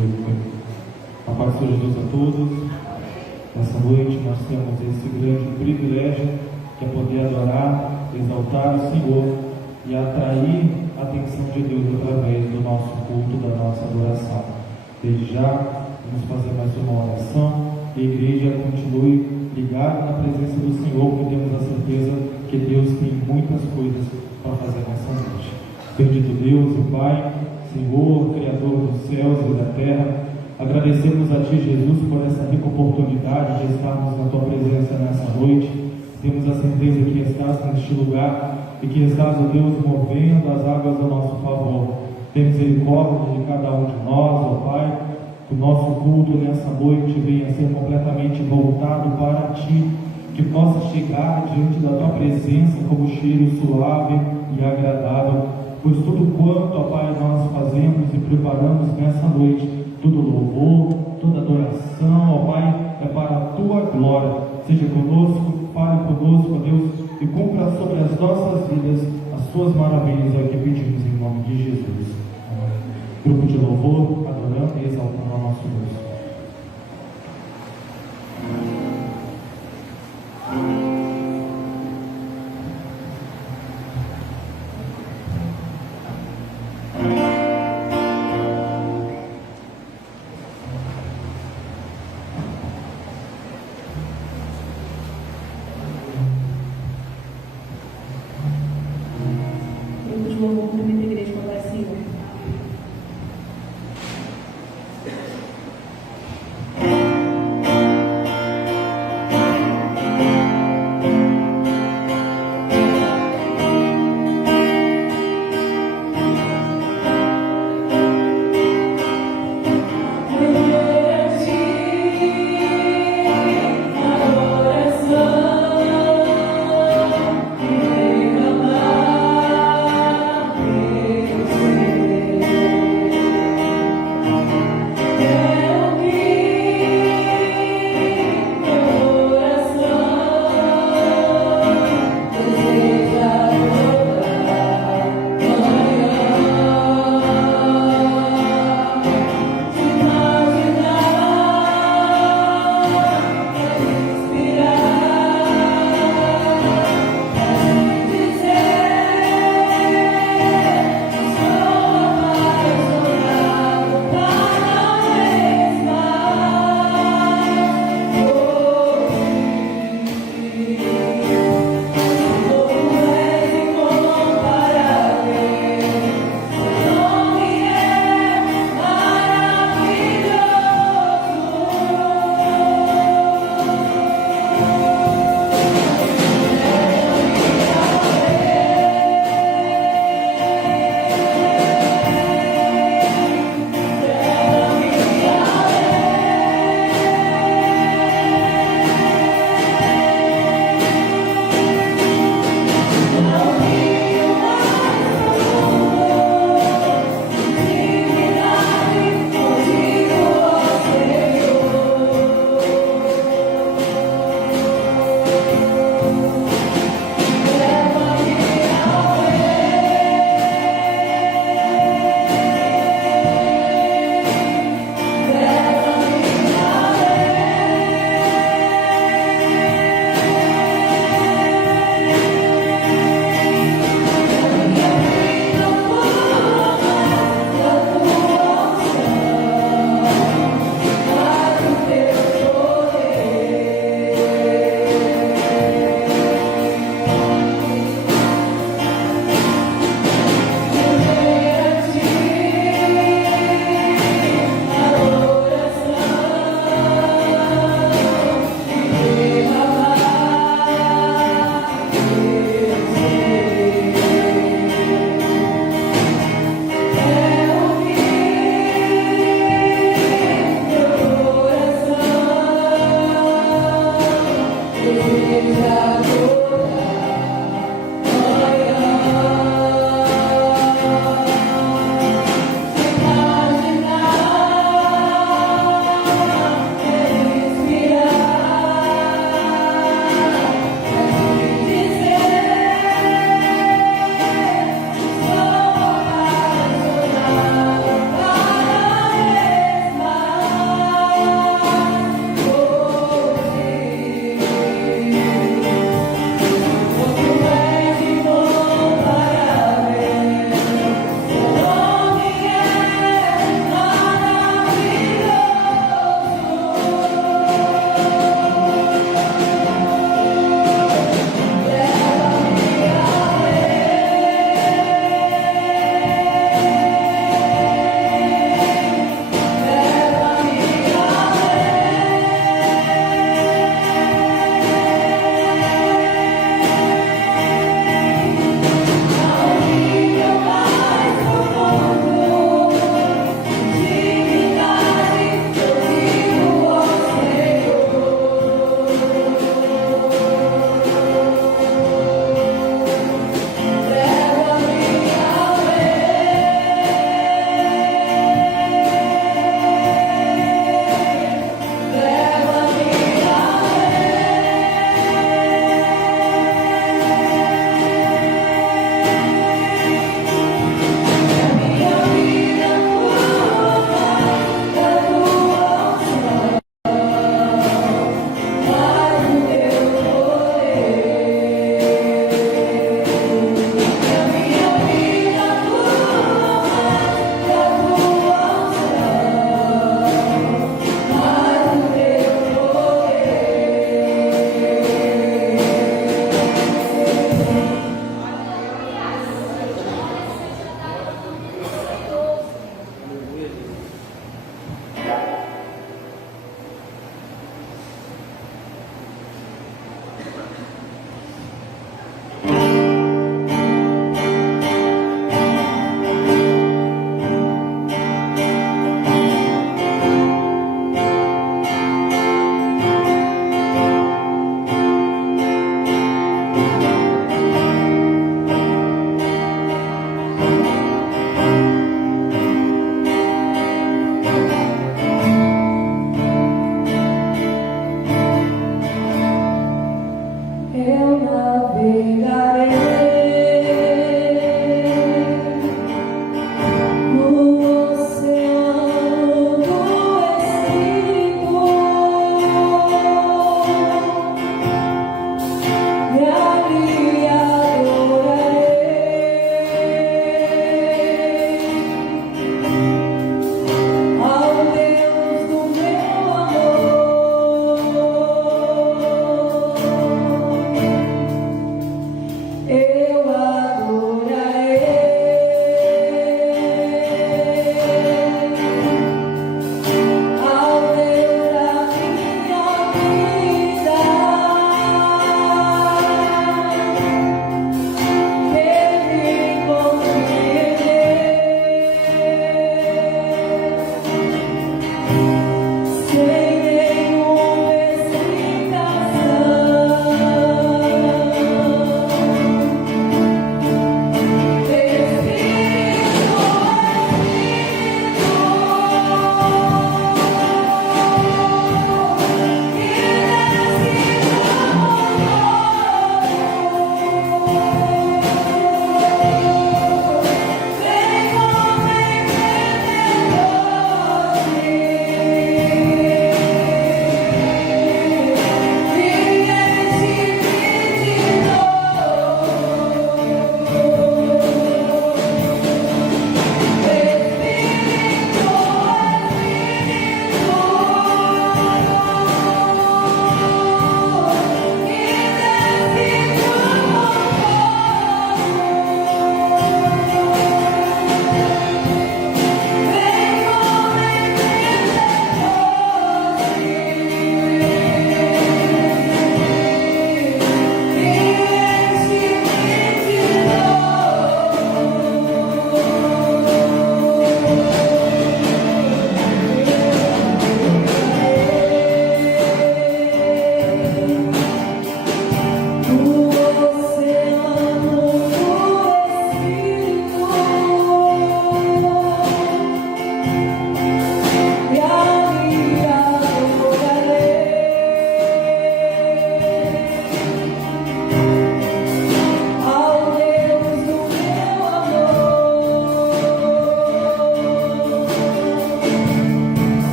A paz de Jesus a todos. Nessa noite nós temos esse grande privilégio que é poder adorar, exaltar o Senhor e atrair a atenção de Deus através do nosso culto, da nossa adoração. Desde já, vamos fazer mais uma oração e a igreja continue ligada na presença do Senhor, porque temos a certeza que Deus tem muitas coisas para fazer nessa noite. Bendito Deus e Pai, Senhor, Criador dos céus e da terra, agradecemos a Ti, Jesus, por essa rica oportunidade de estarmos na Tua presença nessa noite. Temos a certeza que estás neste lugar e que estás, ó Deus, movendo as águas a nosso favor. Tem misericórdia de cada um de nós, ó Pai, que o nosso culto nessa noite venha a ser completamente voltado para Ti, que possa chegar diante da Tua presença como cheiro suave e agradável, pois tudo quanto, ó Pai, nós fazemos e preparamos nessa noite, todo louvor, toda adoração, ó Pai, é para a Tua glória. Seja conosco, fale conosco, ó Deus, e cumpra sobre as nossas vidas as Tuas maravilhas, é o que pedimos em nome de Jesus. Amém. Grupo de louvor, adorando e exaltando ao nosso Deus.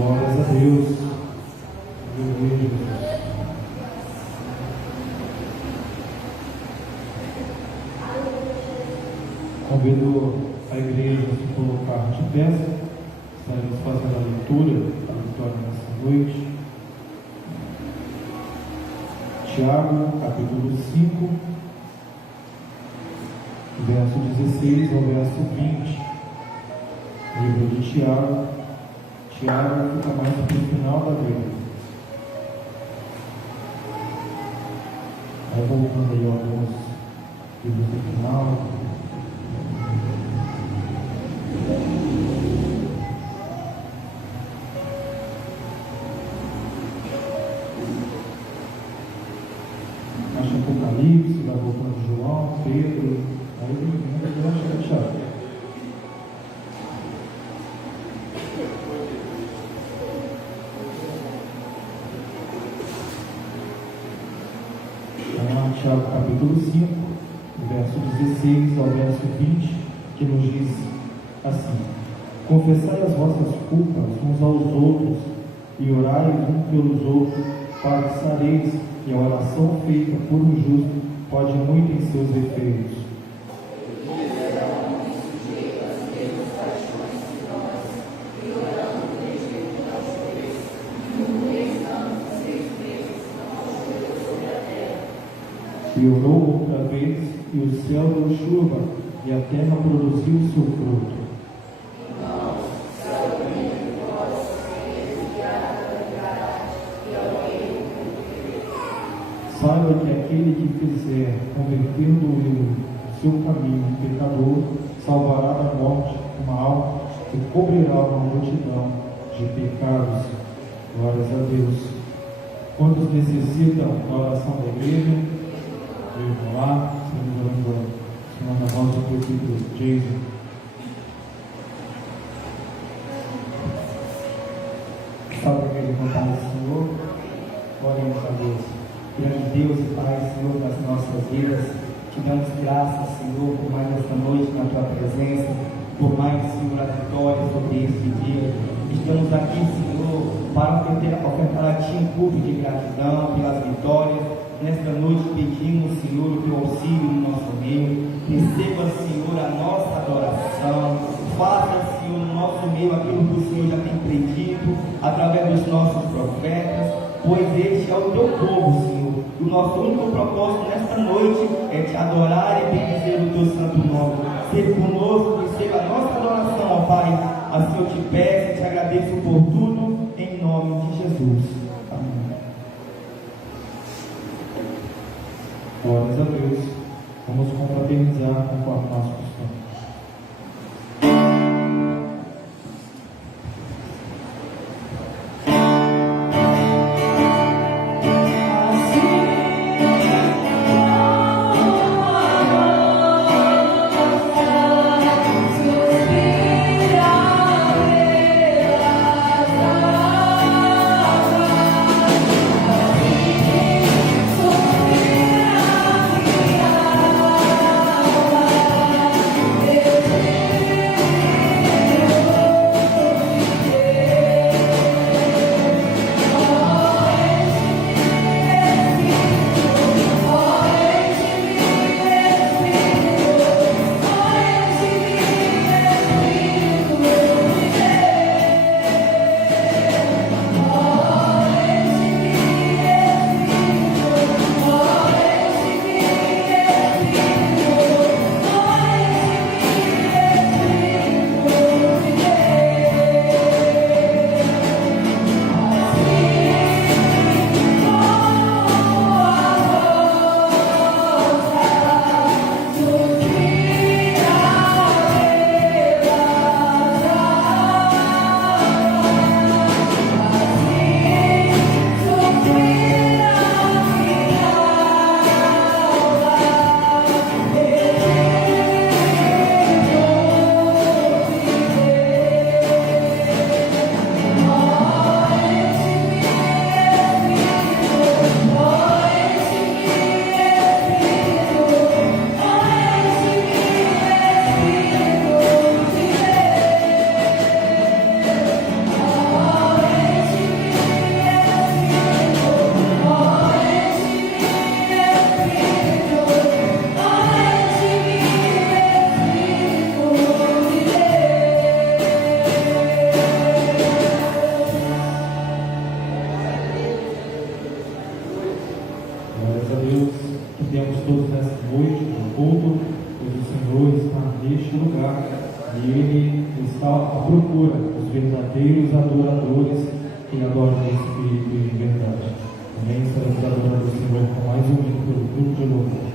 Glórias a Deus. Aleluia, Jesus. Convido a igreja a se colocar de pé. Estaremos fazendo a leitura da vitória nessa noite. Tiago, capítulo 5, verso 16 ao verso 20. Livro de Tiago. Tiago fica mais para o final da Bíblia. Aí voltando aí alguns livros do final. Acho Apocalipse, vai voltando João, Pedro, aí vai chegar Tiago. Tiago capítulo 5, verso 16 ao verso 20, que nos diz assim: confessai as vossas culpas uns aos outros e orai uns pelos outros, para que sareis que a oração feita por um justo pode muito em seus efeitos. E orou outra vez, e o céu deu chuva, e a terra produziu o seu fruto. Saiba que aquele que fizer converter do seu caminho pecador, salvará da morte uma alma e cobrirá uma multidão de pecados. Glórias a Deus. Quantos necessitam da oração da igreja? Vamos lá, estamos orando semana rosa por aqui do Jason. Salve a igreja, vontade do Senhor. Glória a Deus. Grande Deus e Pai, Senhor, das nossas vidas, te damos graças, Senhor, por mais esta noite na tua presença, por mais, Senhor, as vitórias sobre este dia. Estamos aqui, Senhor, para ofertar a Ti um culto de gratidão pelas vitórias. Nesta noite pedimos, Senhor, o Teu auxílio no nosso meio. Receba, Senhor, a nossa adoração. Faça, Senhor, no nosso meio aquilo que o Senhor já tem predito através dos nossos profetas, pois este é o Teu povo, Senhor. O nosso único propósito nesta noite é Te adorar e bendizer o Teu santo nome. Seja conosco, receba a nossa adoração, ó Pai. Assim eu te peço e te agradeço por tudo, em nome de Jesus. Amém. Glórias a Deus. Vamos confraternizar conforme nosso costume. neste lugar e Ele está à procura dos verdadeiros adoradores que adoram em espírito e em verdade. Também estaremos adorando o Senhor com mais um hino pelo culto de louvor.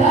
Da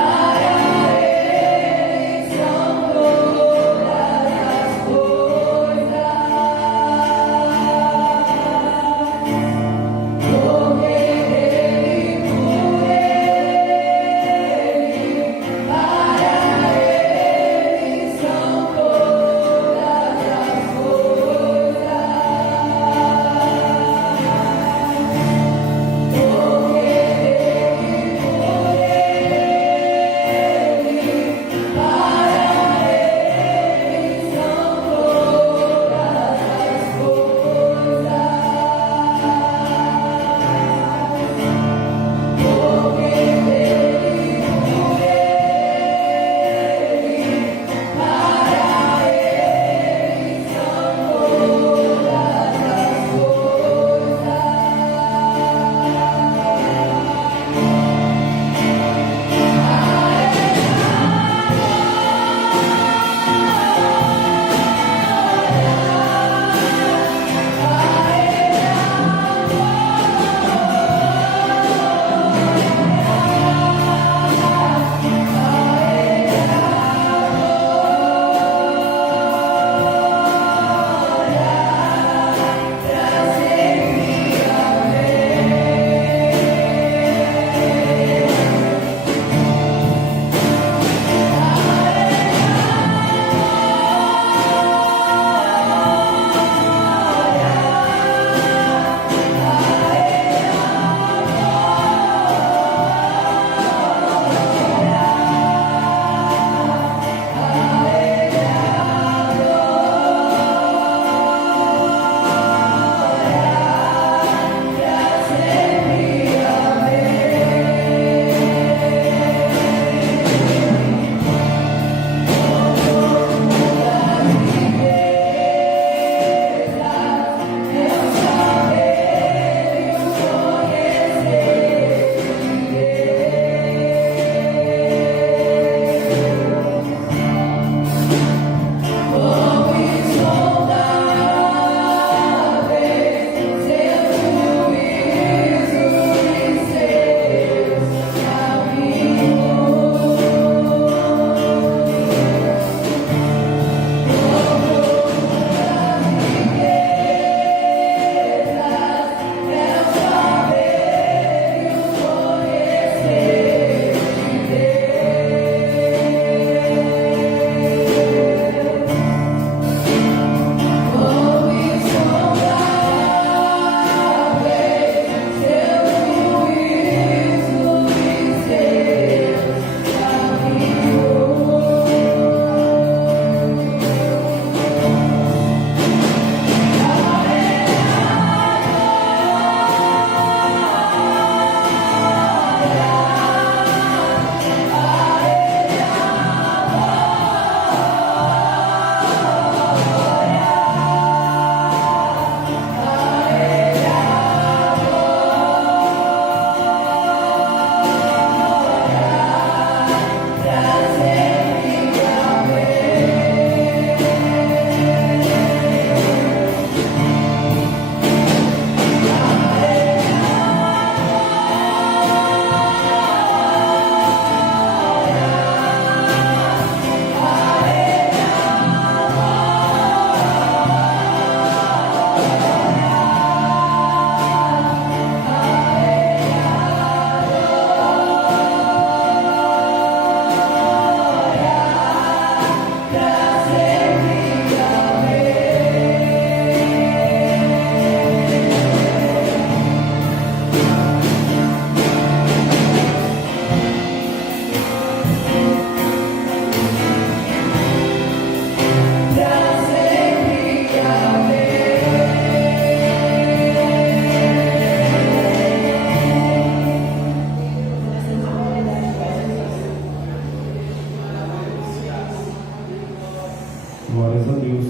Glórias a Deus.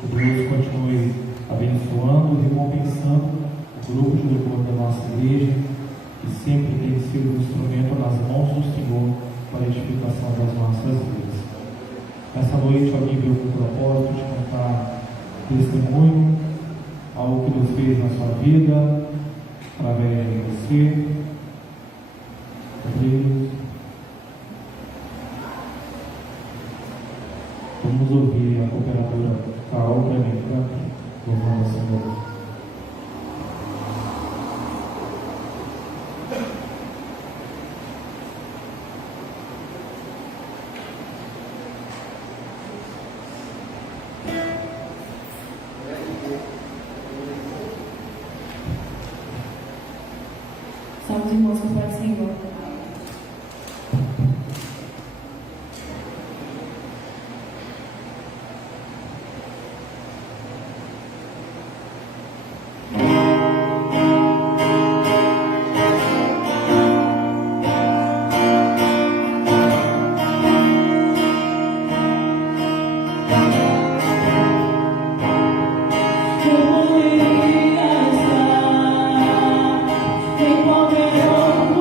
Que Deus continue abençoando e recompensando o grupo de louvor da nossa igreja, que sempre tem sido um instrumento nas mãos do Senhor para a edificação das nossas vidas. Nessa noite alguém veio com o propósito de contar testemunho, algo que Deus fez na sua vida, através de você. Deus. Vamos ouvir a cooperadora Carol Clemente, louvando o Senhor. Salve, irmãos, com o Pai do Senhor. Eu poderia estar em qualquer outro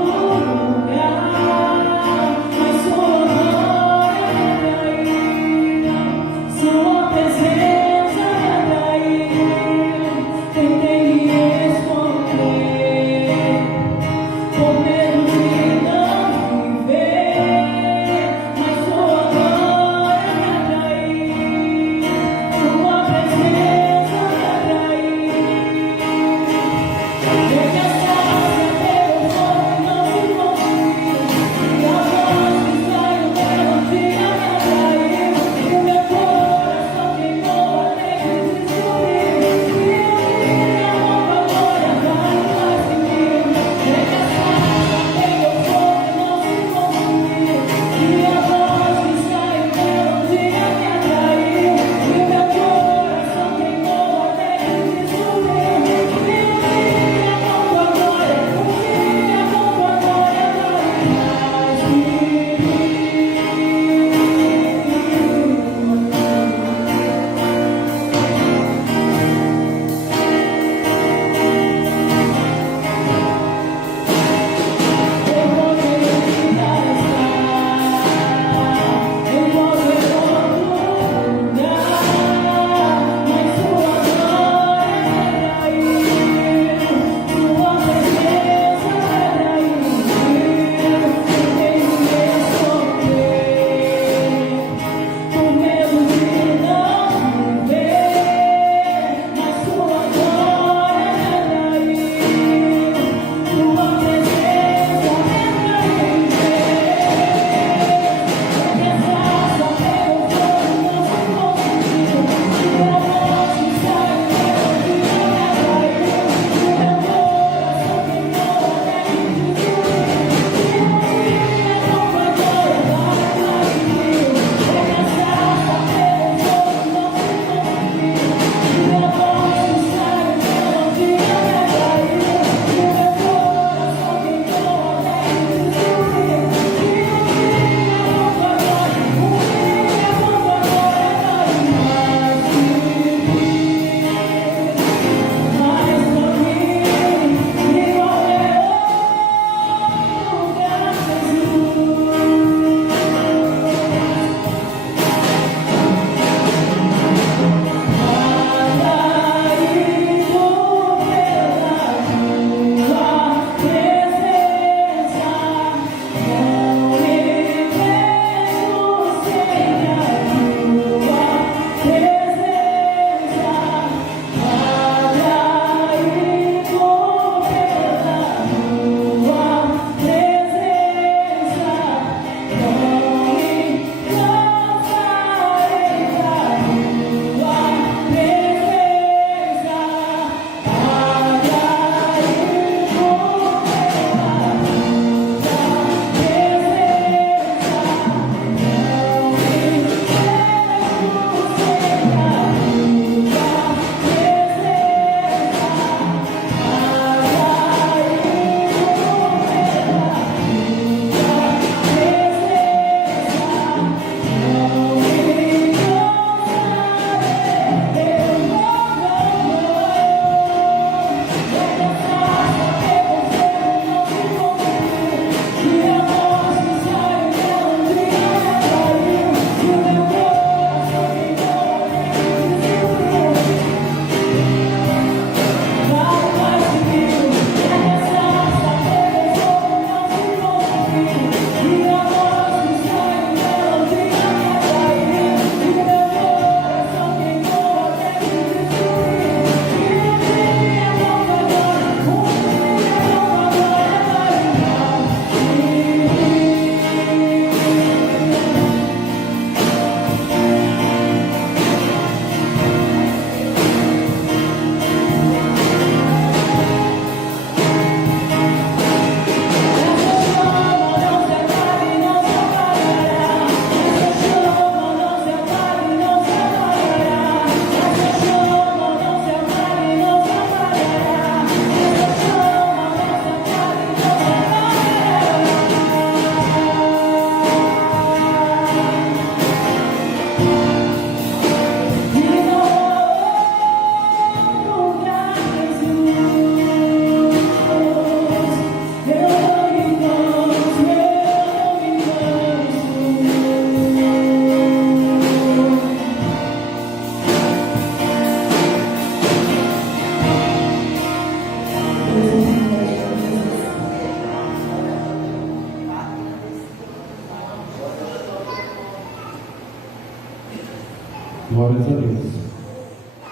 Glórias a Deus.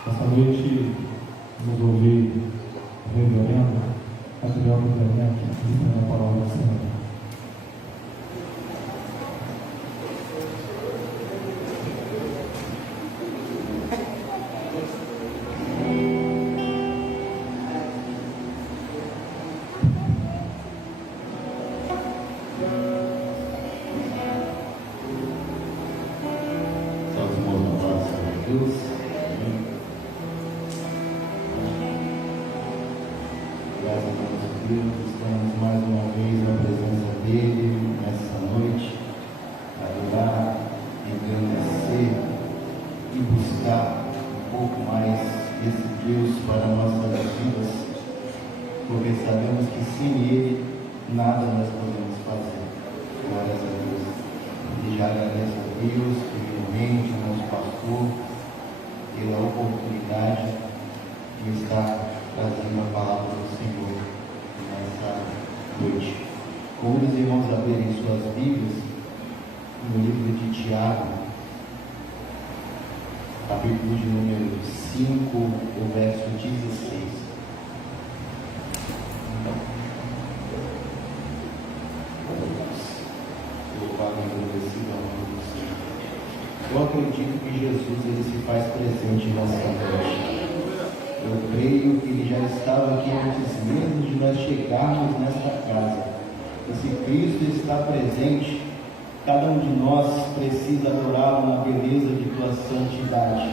Essa noite nos ouvir reverendo Adriano Werneck, dizendo a palavra do Senhor. Estamos mais uma vez na presença dele nessa noite, adorar, engrandecer e buscar um pouco mais esse Deus para nossas vidas, porque sabemos que sem ele nada nós podemos fazer. Glórias a Deus. E já agradeço a Deus, primeiramente ao nosso pastor, pela oportunidade de estar trazendo a palavra do Senhor nessa noite. Convido os irmãos a abrirem suas Bíblias no livro de Tiago, capítulo de número 5, o verso 16. Louvado e agradecido ao nome do Senhor. Eu acredito que Jesus ele se faz presente nessa noite. Eu creio que ele já estava aqui antes mesmo de nós chegarmos nesta casa. Esse Cristo está presente. Cada um de nós precisa adorá-lo na beleza de tua santidade.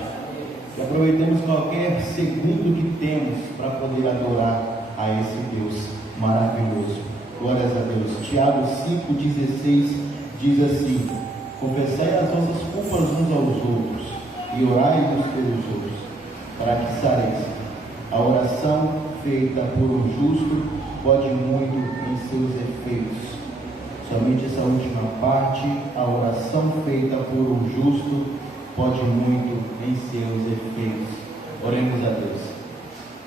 E aproveitemos qualquer segundo que temos para poder adorar a esse Deus maravilhoso. Glórias a Deus. Tiago 5,16 diz assim: confessai as vossas culpas uns aos outros e orai-vos pelos outros, para que sareis. A oração feita por um justo pode muito em seus efeitos. Somente essa última parte, a oração feita por um justo pode muito em seus efeitos. Oremos a Deus.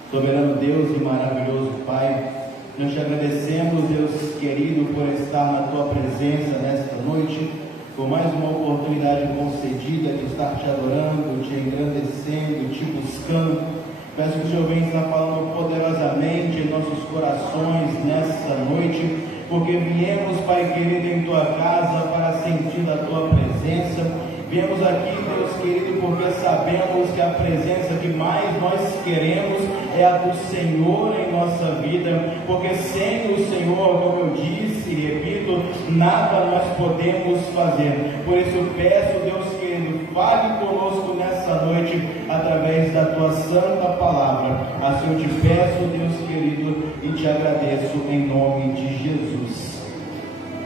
Soberano Deus e maravilhoso Pai, nós te agradecemos, Deus querido, por estar na tua presença nesta noite, por mais uma oportunidade concedida de estar te adorando, te engrandecendo, te buscando. Peço que o Senhor venha estar falando poderosamente em nossos corações nessa noite, porque viemos, Pai querido, em tua casa para sentir a tua presença. Viemos aqui, Deus querido, porque sabemos que a presença que mais nós queremos é a do Senhor em nossa vida, porque sem o Senhor, como eu disse e repito, nada nós podemos fazer. Por isso peço, Deus querido, fale conosco nessa noite através da tua santa palavra. Assim eu te peço, Deus querido, e te agradeço em nome de Jesus.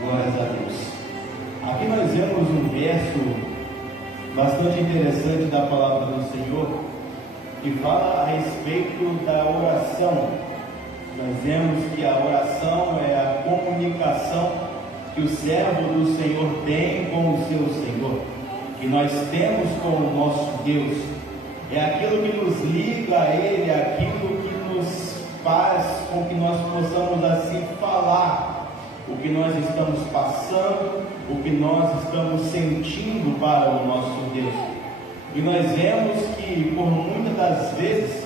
Glórias a Deus. Aqui nós vemos um verso bastante interessante da palavra do Senhor, que fala a respeito da oração. Nós vemos que a oração é a comunicação que o servo do Senhor tem com o seu Senhor, que nós temos com o nosso Deus. É aquilo que nos liga a Ele, é aquilo que nos faz com que nós possamos assim falar o que nós estamos passando, o que nós estamos sentindo para o nosso Deus. E nós vemos que por muitas das vezes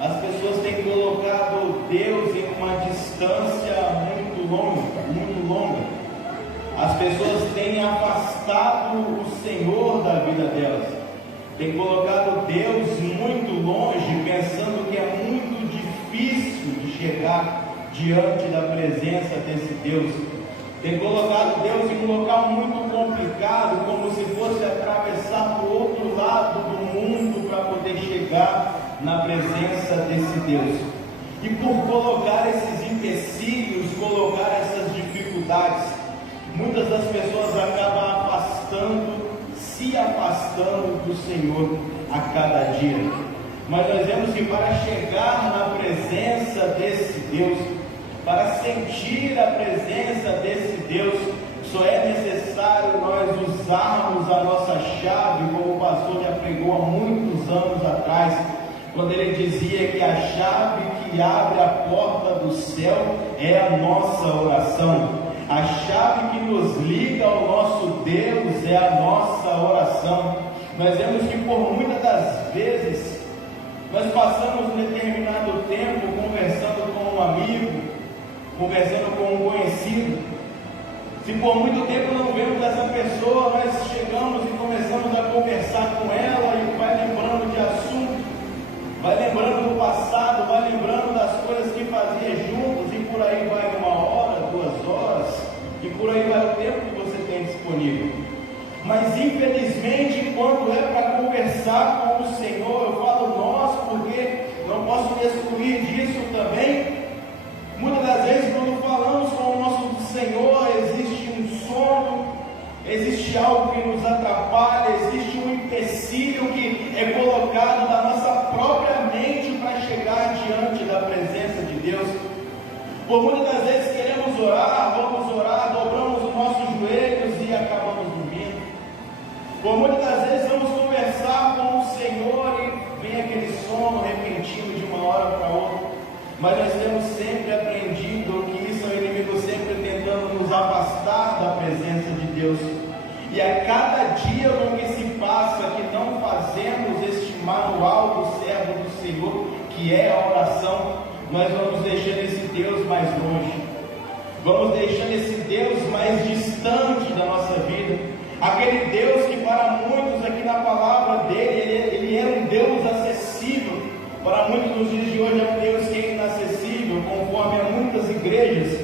as pessoas têm colocado Deus em uma distância muito longa. As pessoas têm afastado o Senhor da vida delas, têm colocado Deus muito longe, pensando que é muito difícil de chegar diante da presença desse Deus. Tem colocado Deus em um local muito complicado, como se fosse atravessar para o outro lado do mundo para poder chegar na presença desse Deus. E por colocar esses empecilhos, colocar essas dificuldades, muitas das pessoas acabam se afastando do Senhor a cada dia. Mas nós vemos que para chegar na presença desse Deus, para sentir a presença desse Deus, só é necessário nós usarmos a nossa chave, como o pastor já pregou há muitos anos atrás, quando ele dizia que a chave que abre a porta do céu é a nossa oração. A chave que nos liga ao nosso Deus é a nossa oração. nós vemos que por muitas das vezes nós passamos um determinado tempo conversando com um amigo, conversando com um conhecido. Se por muito tempo não vemos essa pessoa, nós chegamos e começamos a conversar com ela e vai lembrando de assunto, vai lembrando do passado, vai lembrando das coisas que fazia juntos, e por aí vai 1 hora, 2 horas, e por aí vai o tempo que você tem disponível. Mas infelizmente, quando é para conversar com o Senhor, eu falo nós, porque não posso me excluir disso também. Muitas das vezes, quando falamos com o nosso Senhor, existe um sono, existe algo que nos atrapalha, existe um empecilho que é colocado na nossa própria mente para chegar diante da presença de Deus. Por muitas das vezes queremos orar, vamos orar, dobramos os nossos joelhos e acabamos dormindo. Por muitas das vezes vamos conversar com o Senhor e vem aquele sono repentino de uma hora para outra. Mas nós temos sempre aprendido que isso é o inimigo sempre tentando nos afastar da presença de Deus. E a cada dia com que se passa que não fazemos este manual do servo do Senhor, que é a oração, nós vamos deixando esse Deus mais longe. Vamos deixando esse Deus mais distante da nossa vida. Aquele Deus que para muitos aqui na palavra dele, ele é um Deus acessível. Para muitos nos dias de hoje é um Deus que é inacessível, conforme há muitas igrejas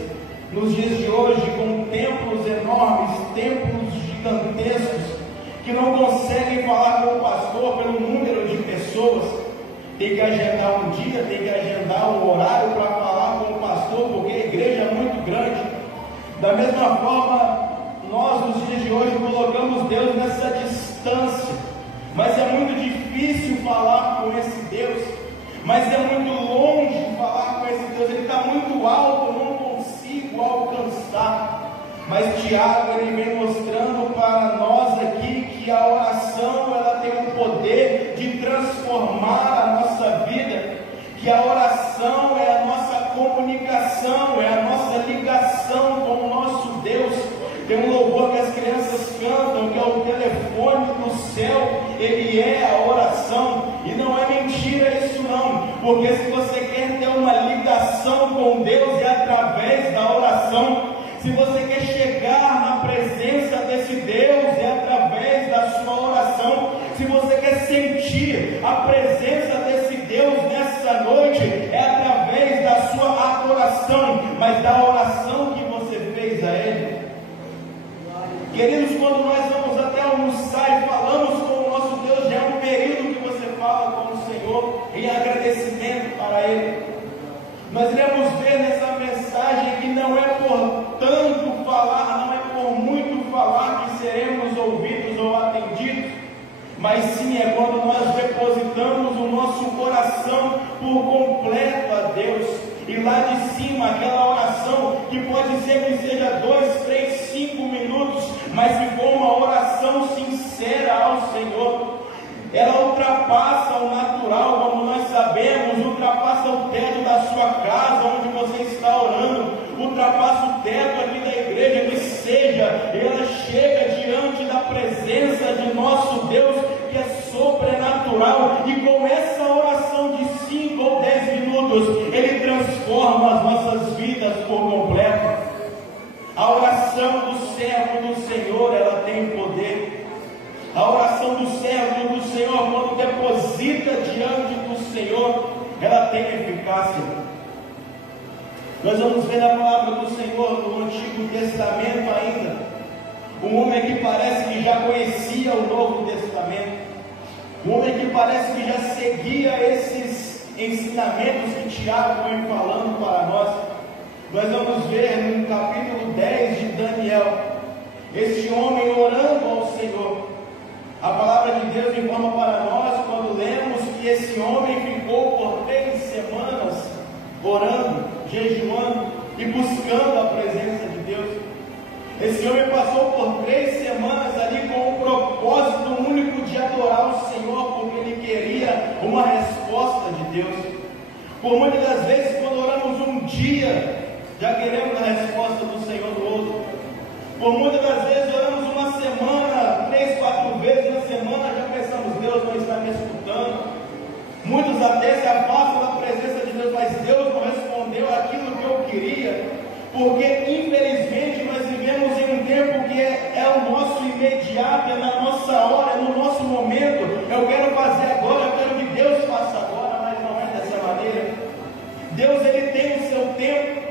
nos dias de hoje, com templos enormes, templos gigantescos, que não conseguem falar com o pastor pelo número de pessoas. Tem que agendar um dia, tem que agendar um horário para falar com o pastor, porque a igreja é muito grande. Da mesma forma, nós nos dias de hoje colocamos Deus nessa distância, mas é muito difícil falar com esse Deus, mas é muito longe falar com esse Deus, ele está muito alto, eu não consigo alcançar. Mas Tiago, ele vem mostrando para nós aqui que a oração, ela tem o poder de transformar a nossa vida, que a oração é a nossa comunicação, é a nossa ligação com o nosso Deus. Tem um louvor que as crianças cantam, que é o telefone do céu, ele é a oração, e não é mentira isso não, porque se você quer ter uma ligação com Deus, é através da oração. Se você quer chegar na presença desse Deus, é através da sua oração. Se você quer sentir a presença desse Deus nessa noite, é através da sua adoração, mas da oração que você fez a Ele. Queridos, quando nós vamos até almoçar e falamos com o nosso Deus, já é um período que você fala com o Senhor em agradecimento para Ele. Nós iremos ver nessa mensagem que não é por tanto falar, não é por muito falar que seremos ouvidos ou atendidos, mas sim é quando nós depositamos o nosso coração por completo a Deus. E lá de cima, aquela oração que pode ser que seja 2, 3, 5 minutos, mas que for uma oração sincera ao Senhor, ela ultrapassa o natural, como nós sabemos, ultrapassa o teto da sua casa, onde você está orando, ultrapassa o teto aqui da igreja, que seja, ela chega diante da presença de nosso Deus, que é sobrenatural, e com essa oração de 5 ou 10 minutos, Ele transforma as nossas vidas por completo. A oração do servo do Senhor, ela tem poder. A oração do servo do Senhor, quando deposita diante do Senhor, ela tem eficácia. Nós vamos ver na palavra do Senhor no Antigo Testamento ainda, um homem que parece que já conhecia o Novo Testamento, um homem que parece que já seguia esses ensinamentos que Tiago vem falando para nós. Nós vamos ver no capítulo 10 de Daniel, este homem orando ao Senhor. A palavra de Deus informa para nós, quando lemos, que esse homem ficou por 3 semanas orando, jejuando e buscando a presença de Deus. Esse homem passou por 3 semanas ali com um propósito único de adorar o Senhor, porque ele queria uma resposta de Deus. Por muitas das vezes, quando oramos um dia, já queremos a resposta do Senhor do outro. Por muitas das vezes oramos uma semana, 3 3, 4 vezes na semana, já pensamos, Deus não está me escutando. Muitos até se afastam da presença de Deus, mas Deus não respondeu aquilo que eu queria, porque infelizmente nós vivemos em um tempo que é o nosso imediato, é na nossa hora, é no nosso momento. Eu quero fazer agora, eu quero que Deus faça agora, mas não é dessa maneira. Deus, ele tem o seu tempo.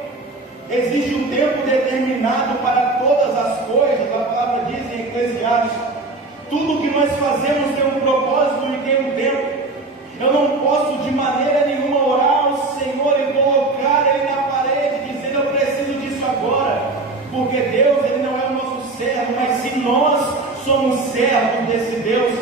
Existe um tempo determinado para todas as coisas. A palavra diz em Eclesiastes: tudo que nós fazemos tem um propósito e tem um tempo. Eu não posso de maneira nenhuma orar ao Senhor e colocar Ele na parede, dizendo eu preciso disso agora, porque Deus, Ele não é o nosso servo, mas se nós somos servos desse Deus.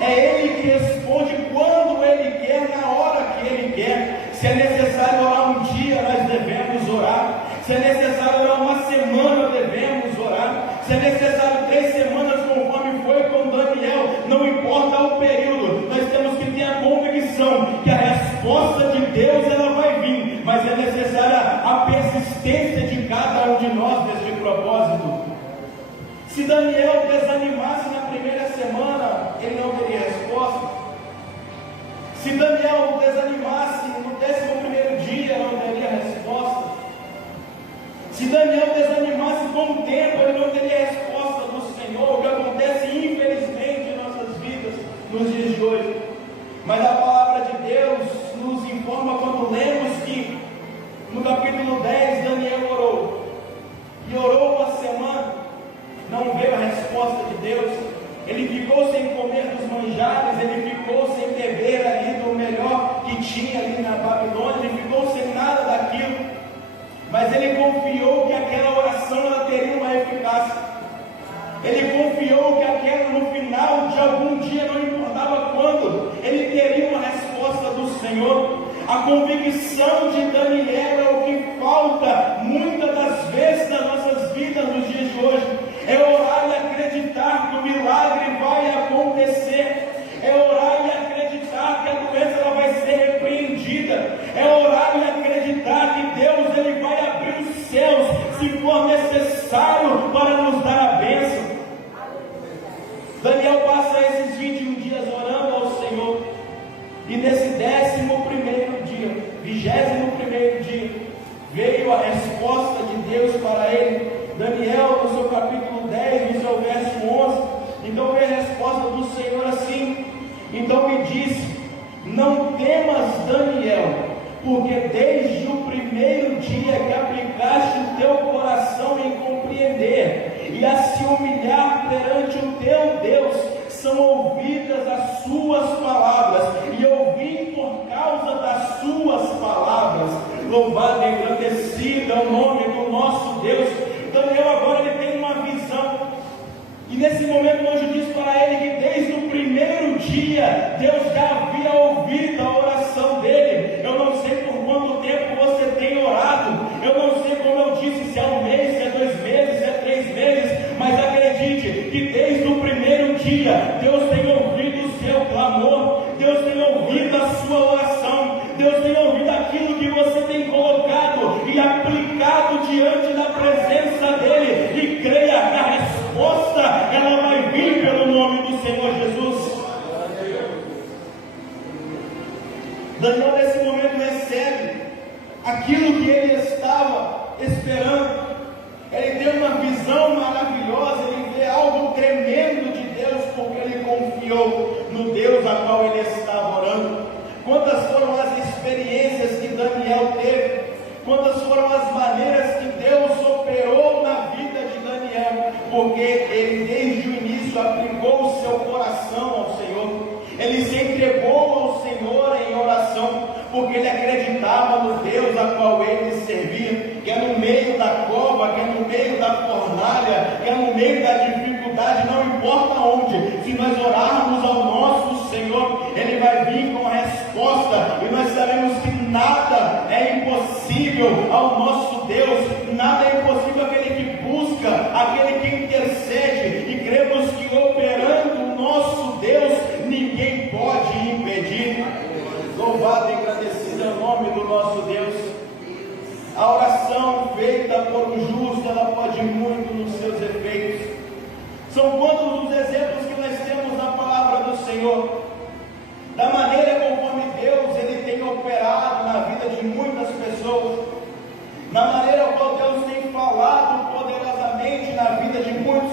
É Ele que responde quando Ele quer, na hora que Ele quer. Se é necessário orar um dia, nós devemos orar. Se é necessário orar uma semana, devemos orar. Se é necessário 3 semanas, conforme foi com Daniel, não importa o período, nós temos que ter a convicção que a resposta de Deus ela vai vir, mas é necessária a persistência de cada um de nós neste propósito. Se Daniel desanimasse na primeira semana, ele não teria resposta. Se Daniel desanimasse no 11º dia, não teria resposta. Se Daniel desanimasse com o tempo, ele não teria resposta do Senhor, o que acontece infelizmente em nossas vidas nos dias de hoje. Mas a palavra de Deus nos informa quando lemos que no capítulo 10 Daniel orou, e orou uma semana, não veio a resposta de Deus. Ele ficou sem comer dos manjares, ele ficou sem beber ali do melhor que tinha ali na Babilônia, ele ficou sem nada daquilo. Mas ele confiou que aquela oração ela teria uma eficácia. Ele confiou que aquela, no final de algum dia, não importava quando, ele teria uma resposta do Senhor. A convicção de Daniel é o que falta muitas das vezes nas nossas vidas nos dias de hoje. É orar e acreditar que o milagre vai acontecer. É orar e acreditar que a doença ela vai ser repreendida. É orar e acreditar que Deus ele vai abrir os céus se for necessário para nos dar a bênção. Daniel passa esses 21 dias orando ao Senhor. E nesse 11º dia, veio a resposta de Deus para ele. Daniel, no seu capítulo 10, no seu verso 11, então veio a resposta do Senhor assim: então me disse, não temas, Daniel, porque desde o primeiro dia que aplicaste o teu coração em compreender e a se humilhar perante o teu Deus, são ouvidas as suas palavras, e eu vim por causa das suas palavras. Louvado e engrandecido é o nome do nosso Deus. Daniel agora ele tem uma visão, e nesse momento o anjo diz para ele que desde o primeiro dia Deus já havia ouvido a oração dele. Eu não sei por quanto tempo você tem orado, eu não sei, como eu disse, se é 1 mês, se é 2 meses, se é 3 meses, mas acredite que desde o primeiro dia Deus tem ouvido o seu clamor, Deus tem ouvido a sua oração, Deus tem ouvido aquilo que você tem colocado e aplicado diante da presença dele, e creia que a resposta ela vai vir pelo nome do Senhor Jesus. Daniel nesse momento recebe aquilo que ele estava esperando. Ele tem uma visão maravilhosa, ele vê algo tremendo de Deus, porque ele confiou no Deus a qual ele estava orando. Quantas foram as experiências que Daniel teve, quantas foram as maneiras que Deus operou na vida de Daniel, porque ele desde o início aplicou o seu coração ao Senhor, ele se entregou ao Senhor em oração, porque ele acreditava no Deus a qual ele servia, que é no meio da cova, que é no meio da fornalha, que é no meio da dificuldade, não importa onde, se nós orarmos ao nosso Senhor, ele vai vir com a resposta, e nós sabemos que nada é impossível ao nosso Deus, nada é impossível àquele que busca, àquele que intercede, e cremos que operando o nosso Deus, ninguém pode impedir. Louvado e agradecido é o nome do nosso Deus. A oração feita por um justo, ela pode muito nos seus efeitos. São quantos os exemplos que na palavra do Senhor, da maneira conforme Deus Ele tem operado na vida de muitas pessoas, na maneira qual Deus tem falado poderosamente na vida de muitos.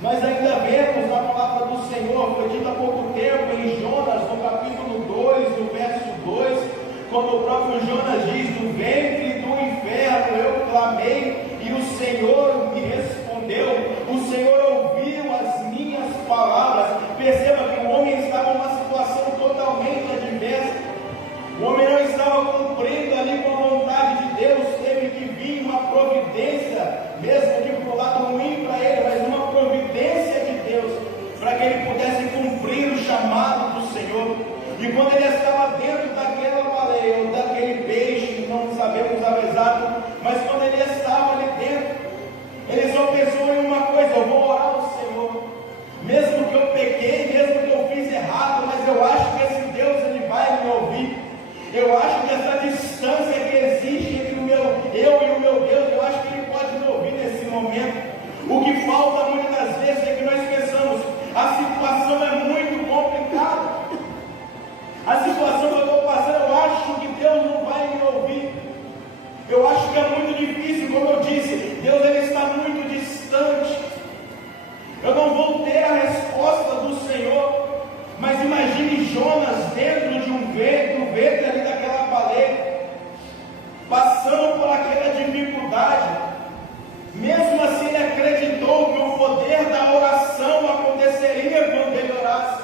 Nós ainda vemos na palavra do Senhor, foi dito há pouco tempo em Jonas, no capítulo 2, no verso 2, quando o próprio Jonas diz: do ventre do inferno eu clamei e o Senhor me respondeu, o Senhor ouviu as minhas palavras. Perceba que o homem estava em uma situação totalmente adversa, o homem não estava cumprindo ali com a vontade de Deus, teve que vir uma providência, mesmo que para o lado ruim para ele, mas uma providência de Deus, para que ele pudesse cumprir o chamado do Senhor. E quando ele estava dentro daquela baleia, ou daquele peixe, não sabemos o exato, mas quando ele estava ali dentro, ele só pensou em uma coisa: eu vou orar ao Senhor, mesmo que eu pequei, mesmo que eu fiz errado, mas eu acho que esse Deus Ele vai me ouvir. Eu acho que essa distância que existe entre eu e o meu Deus, eu acho que Ele pode me ouvir nesse momento. O que falta muitas vezes é que nós pensamos: a situação é muito complicada, a situação que eu estou passando, eu acho que Deus não vai me ouvir, eu acho que é muito difícil. Como eu disse, Deus Ele está muito distante, eu não vou ter a resposta do Senhor. Mas imagine Jonas dentro de um ventre ali daquela baleia, passando por aquela dificuldade. Mesmo assim ele acreditou que o poder da oração aconteceria quando ele orasse.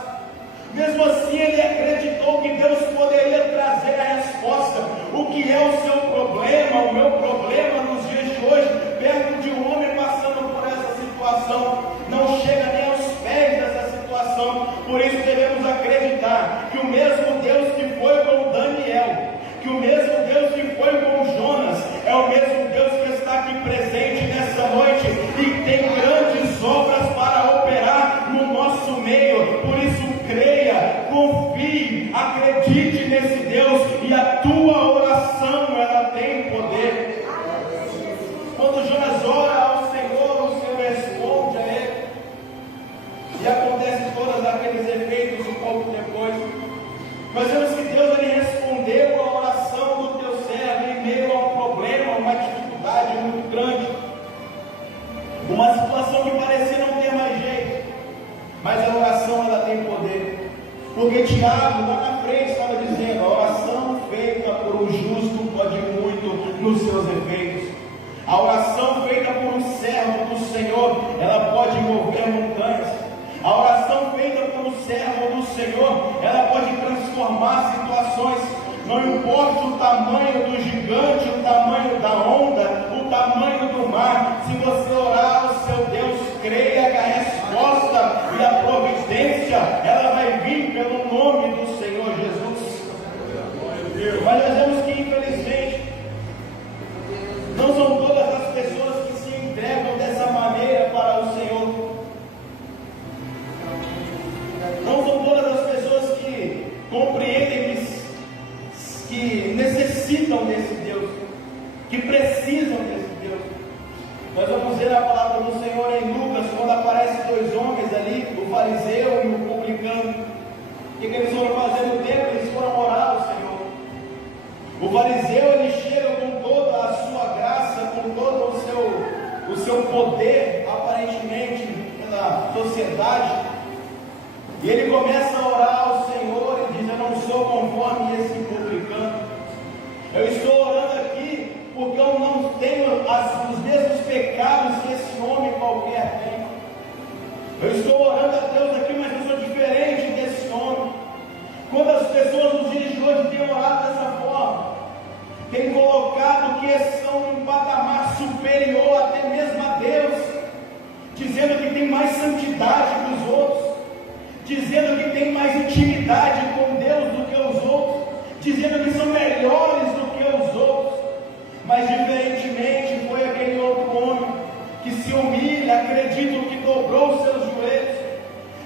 Mesmo assim ele acreditou que Deus poderia trazer a resposta. O que é o seu problema, o meu problema nos dias de hoje, perto de um homem passando por essa situação, não chega nem aos pés dessa situação. Por isso devemos acreditar que o mesmo Deus que foi com Daniel, que o mesmo Deus que foi com Jonas, é o mesmo Deus que está aqui presente nessa noite e tem grandes obras para operar no nosso meio. Por isso creia, confie, acredite nesse Deus, e a tua oração ela tem poder. Quando Jonas ora ao Senhor, o Senhor responde a ele, e acontece todos aqueles efeitos um pouco depois. Nós vemos que Deus Ele respondeu a oração do teu servo em meio a um problema, uma dificuldade muito grande, uma situação que parecia não ter mais jeito, mas a oração ela tem poder, porque Tiago lá na frente estava dizendo: a oração feita por um justo pode muito nos seus efeitos. A oração feita por um servo do Senhor, ela pode mover montanhas. A oração feita por um servo do Senhor, ela pode transformar situações. Não importa o tamanho do gigante, o tamanho da onda, o tamanho do mar, se você orar ao seu Deus, creia que a resposta e a providência, ela vai vir pelo nome do Senhor Jesus. Mas nós vemos que infelizmente não são todas as pessoas que se entregam dessa maneira para o Senhor. Não são todas as pessoas que compreendem que necessitam desse Deus, que precisam desse Deus. Nós vamos ver a palavra do Senhor em Lucas, quando aparecem dois homens ali, o fariseu e o publicano. O que eles foram fazer no templo? Eles foram orar ao Senhor. O fariseu, ele chega com toda a sua graça, com todo o seu poder, aparentemente, pela sociedade, e ele começa a orar ao Senhor e diz: eu não sou conforme esse publicano, eu estou orando aqui porque eu não tenho os mesmos pecados que esse homem qualquer tem. Eu estou orando a Deus aqui, mas eu sou diferente desse homem. Quantas pessoas nos dias de hoje têm orado dessa forma, têm colocado que estão em um patamar superior até mesmo a Deus, dizendo que tem mais santidade que os outros, dizendo que tem mais intimidade com Deus do que os outros, dizendo que são melhores do que os outros. Mas diferentemente foi aquele outro homem que se humilha, acredito que dobrou os seus joelhos,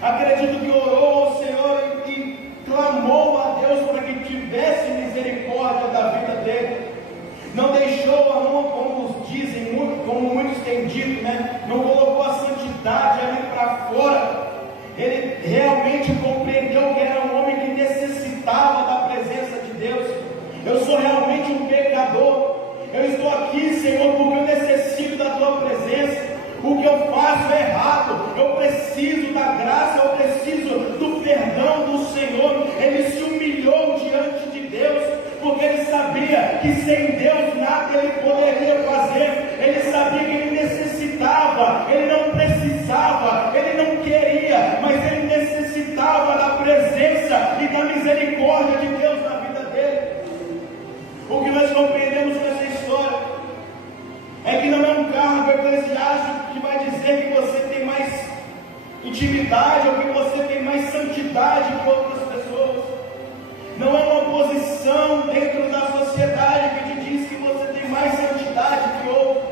acredito que orou ao Senhor e clamou a Deus para que tivesse misericórdia da vida dele. Não deixou a mão, como dizem, como muitos têm dito, não colocou a santidade ali para fora. Ele realmente compreendeu que era um homem que necessitava da presença de Deus. Eu sou realmente um pecador. Eu estou aqui, Senhor, porque eu necessito da tua presença. O que eu faço é errado. Eu preciso da graça, eu preciso do perdão do Senhor. Ele se humilhou diante de Deus, porque ele sabia que sem Deus nada ele poderia fazer. Ele sabia que ele necessitava, ele não precisava, ele não queria, mas ele necessitava da presença e da misericórdia de Deus na vida dele. O que nós compreendemos nessa história é que não é um cargo eclesiástico que vai dizer que você tem mais intimidade ou que você tem mais santidade que outras pessoas. Não é uma posição dentro da sociedade que te diz que você tem mais santidade que outro.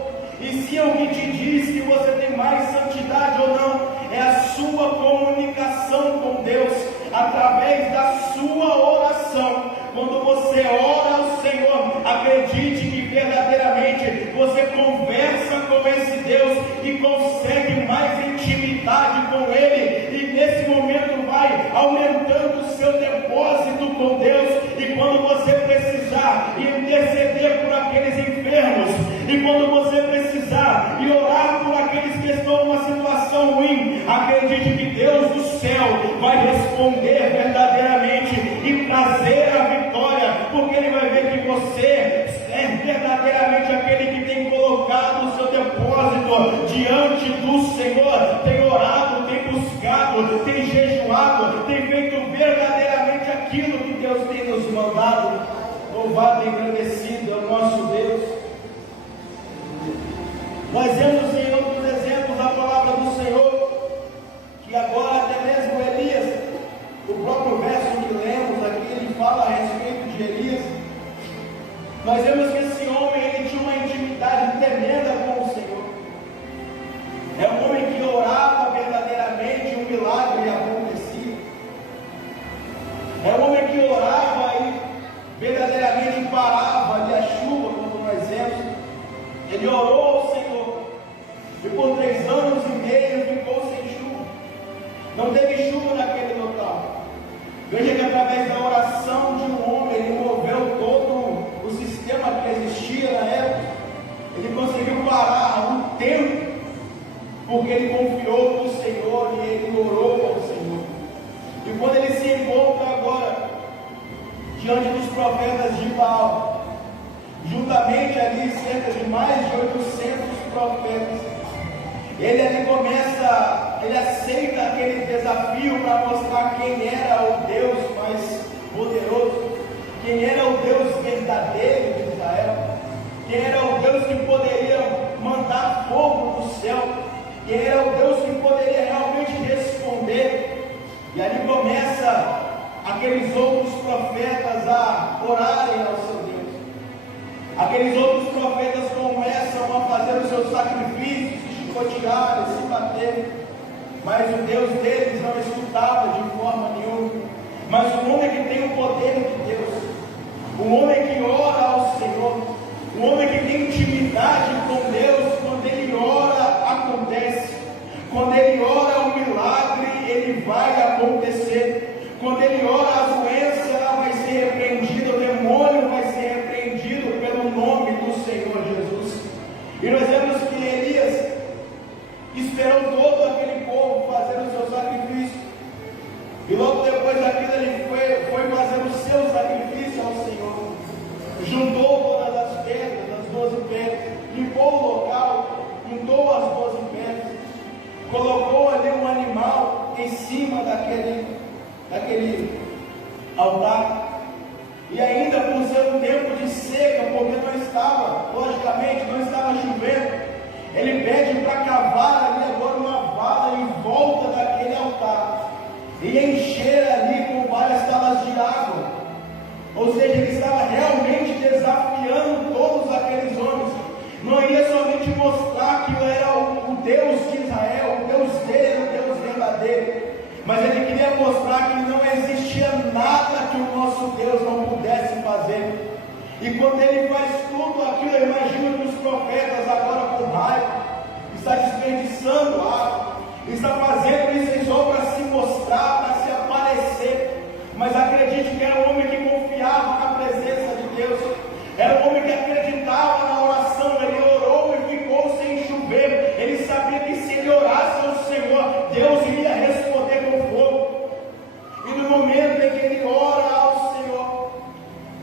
E sim o que te diz que você tem mais santidade ou não é a sua comunicação com Deus através da sua oração. Quando você ora ao Senhor, acredite que verdadeiramente você conversa com esse Deus e consegue mais intimidade com Ele, e nesse momento vai aumentando o seu depósito com Deus. E quando você precisar interceder por aqueles enfermos, e quando você precisar e orar por aqueles que estão numa situação ruim, acredite que Deus do céu vai responder verdadeiramente e trazer a vitória, porque Ele vai ver que você é verdadeiramente aquele que tem colocado o seu depósito diante do Senhor, tem orado, tem buscado, tem jejuado, tem feito verdadeiramente aquilo que Deus tem nos mandado. Louvado e agradecido é o nosso Deus. Nós vemos em outros exemplos a palavra do Senhor, que agora até mesmo Elias, o próprio verso que lemos aqui, ele fala a respeito de Elias. Nós vemos que esse homem, ele tinha uma intimidade tremenda com o Senhor. É um homem que orava verdadeiramente, um milagre acontecia. É um homem que orava e verdadeiramente parava ali a chuva, como nós vemos. Ele orou ao Senhor e por 3 anos e meio ficou sem chuva. Não teve chuva naquele local. Veja que através da oração de um homem, ele moveu todo o sistema que existia na época. Ele conseguiu parar o tempo, porque ele confiou no Senhor e ele orou ao Senhor. E quando ele se encontra agora diante dos profetas de Baal, juntamente ali cerca de mais de 800 profetas, ele ali começa, ele aceita aquele desafio para mostrar quem era o Deus mais poderoso, quem era o Deus verdadeiro de Israel, quem era o Deus que poderia mandar fogo do céu, quem era o Deus que poderia realmente responder. E ali começa aqueles outros profetas a orarem ao seu Deus. Aqueles outros profetas começam a fazer os seus sacrifícios, se chicotear, se bater, mas o Deus deles não escutava de forma nenhuma. Mas o homem que tem o poder de Deus, o homem que ora ao Senhor, o homem que tem intimidade com Deus, quando ele ora, acontece. Quando ele ora, o milagre ele vai acontecer. Quando ele ora, a doença ela vai ser repreendida, o demônio vai ser repreendido pelo nome do Senhor Jesus. E nós vemos que Elias esperou todo aquele povo fazer o seu sacrifício. E logo depois daquilo ele foi fazer o seu sacrifício ao Senhor. Juntou todas as pedras, as 12 pedras, limpou o local, juntou as 12 pedras, colocou ali um animal em cima daquele altar. E ainda por ser um tempo de seca, porque não estava, logicamente, não estava chovendo, ele pede para cavar ali agora uma vala em volta daquele altar e encher ali com várias talas de água. Ou seja, ele estava realmente desafiando todos aqueles homens. Não ia somente mostrar que era o Deus de Israel, o Deus dele era o Deus verdadeiro, mas ele queria mostrar que não existia nada que o nosso Deus não pudesse fazer. E quando ele faz tudo aquilo, eu imagino que os profetas agora com raiva está desperdiçando água, está fazendo isso só para se mostrar, para se aparecer. Mas acredite que era um homem que confiava na presença de Deus, era um homem que acreditava na oração. Ele orou e ficou sem chover. Ele sabia que se ele orasse ao Senhor, Deus iria responder com fogo. E no momento em que ele ora ao Senhor,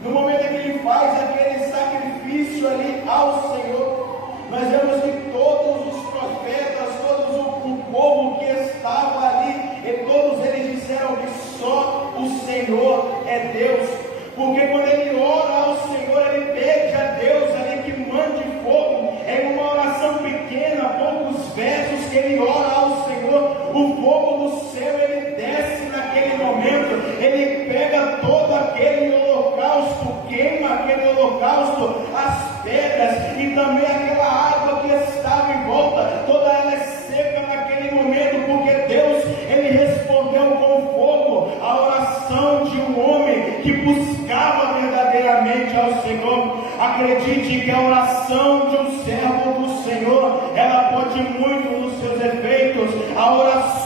no momento em que ele faz aquele sacrifício ali ao Senhor, nós vemos que todos os profetas, todo o povo que estava ali, e todos eles disseram que só o Senhor é Deus. Porque quando ele ora ao Senhor, ele pede a Deus ali que mande fogo. Em uma oração pequena, poucos versos que ele ora ao Senhor, o fogo do céu ele desce naquele momento. Ele pega todo aquele holocausto, queima aquele holocausto, as pedras e também aquela água que estava em volta, toda ela é seca naquele momento, porque Deus ele respondeu com fogo a oração de um homem que buscava verdadeiramente ao Senhor. Acredite que a oração de um servo do Senhor, ela pode muito nos seus efeitos.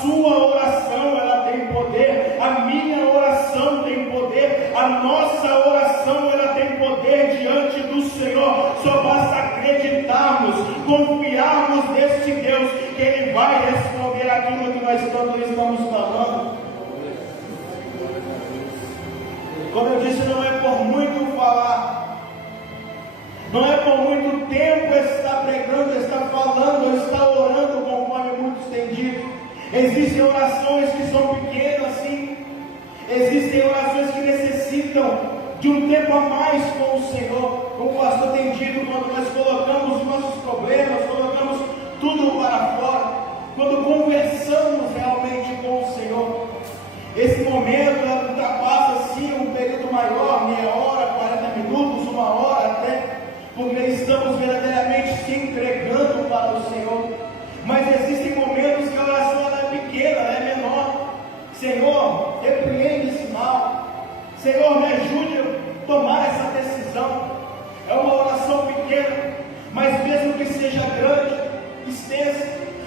Sua oração, ela tem poder. A minha oração tem poder. A nossa oração, ela tem poder diante do Senhor. Só basta acreditarmos, confiarmos neste Deus, que Ele vai responder aquilo que nós tanto estamos falando. Como eu disse, não é por muito falar, não é por muito tempo estar pregando, estar falando, estar orando, conforme muitos têm dito. Existem orações que são pequenas, sim. Existem orações que necessitam de um tempo a mais com o Senhor. Como o pastor tem dito, quando nós colocamos os nossos problemas, colocamos tudo para fora, quando conversamos realmente com o Senhor. Esse momento ultrapassa assim um período maior, meia hora, 40 minutos, uma hora até, porque estamos verdadeiramente se entregando para o Senhor. Mas existem momentos que a oração ela é pequena, ela é menor. Senhor, repreende esse mal. Senhor, me ajude a tomar essa decisão. É uma oração pequena, mas mesmo que seja grande, extensa,